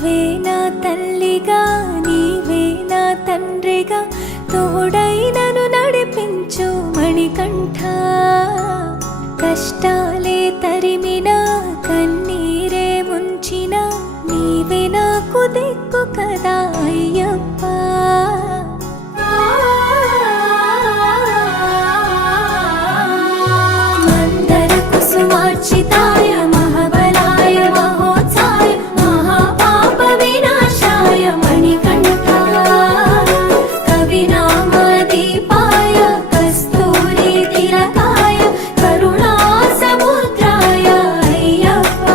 నీవే నా తల్లిగా నీవే నా తండ్రిగా తోడై నన్ను నడిపించు మణికంఠ. కష్టాలే తరిమిన కన్నీరే ముంచిన నీవే నాకు దిక్కు కదా అయ్యప్ప. మందర కుసుమార్చితాయ మహాబలాయ మహోత్సాయ మహాపాప వినాశాయ మణికంఠ. కవినామదీపాయ కస్తూరి తిలకాయ కరుణా సముద్రాయ అయ్యప్ప.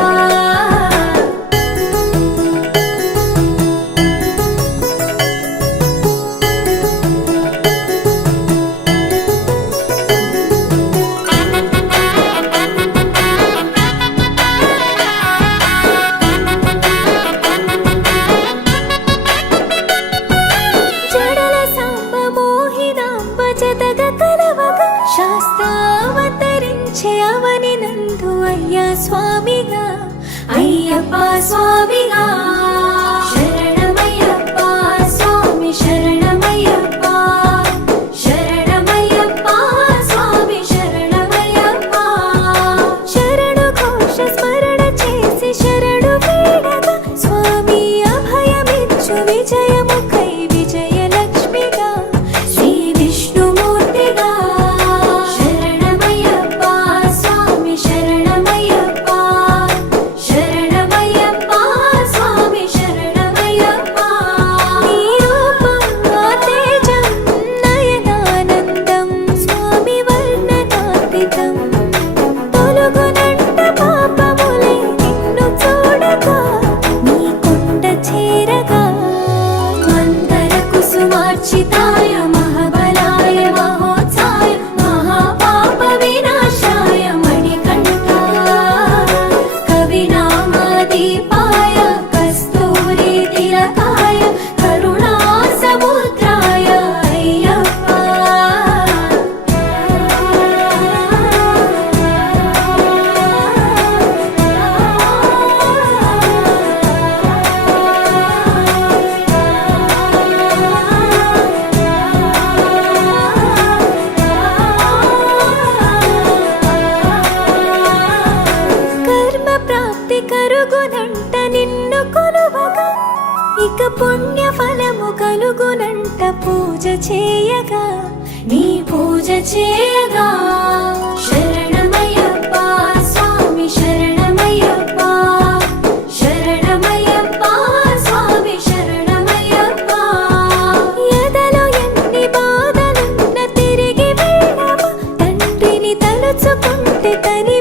జడల సాంబ మోహినాంబ జతగ కలవగ శాస్త్రావతరించే అవని నందు అయ్యా స్వామిగా అయ్యప్ప స్వామిగా. శరణమయ్యప్ప స్వామి శరణమయ్యప్ప శరణమయ్యప్ప స్వామి శరణమయ్యప్ప. శరణు ఘోష స్మరణ చేసి శరణు వేడగా స్వామి అభయమిచ్చు విజయముఖై విజయలక్ష్మిగా శ్రీ విష్ణుమూర్తిగా. శరణమయ్యప్ప స్వామి శరణమయ్యప్ప శరణమయ్యప్ప స్వామి శరణమయ్యప్ప. నీ రూపం ఆ తేజం నయనానందం స్వామి వర్ణనాతీతం. తొలగునంట పాపములై నిన్ను చూడగా నీ కొండ చేరగా. మందర కుసుమార్చితాయ మహాబలాయ మహోత్సాయ మహాపాప వినాశాయ మణికంఠ. కవినామదీపాయ కస్తూరి తిలకాయ కరుణా సముద్రాయ అయ్యప్ప. కర్మ ప్రాప్తి కరుగునంట నిన్ను కొలువగా ఇక పుణ్య ఫలము కలుగునంట పూజ చేయగా నీ పూజ చేయగా. శరణమయ్యప్ప స్వామి శరణమయ్యప్ప శరణమయ్యప్ప స్వామి శరణమయ్యప్ప. ఎదలో ఎన్ని బాధలున్న తిరిగి వెళ్ళవ తండ్రిని తలుచుకుంటే తని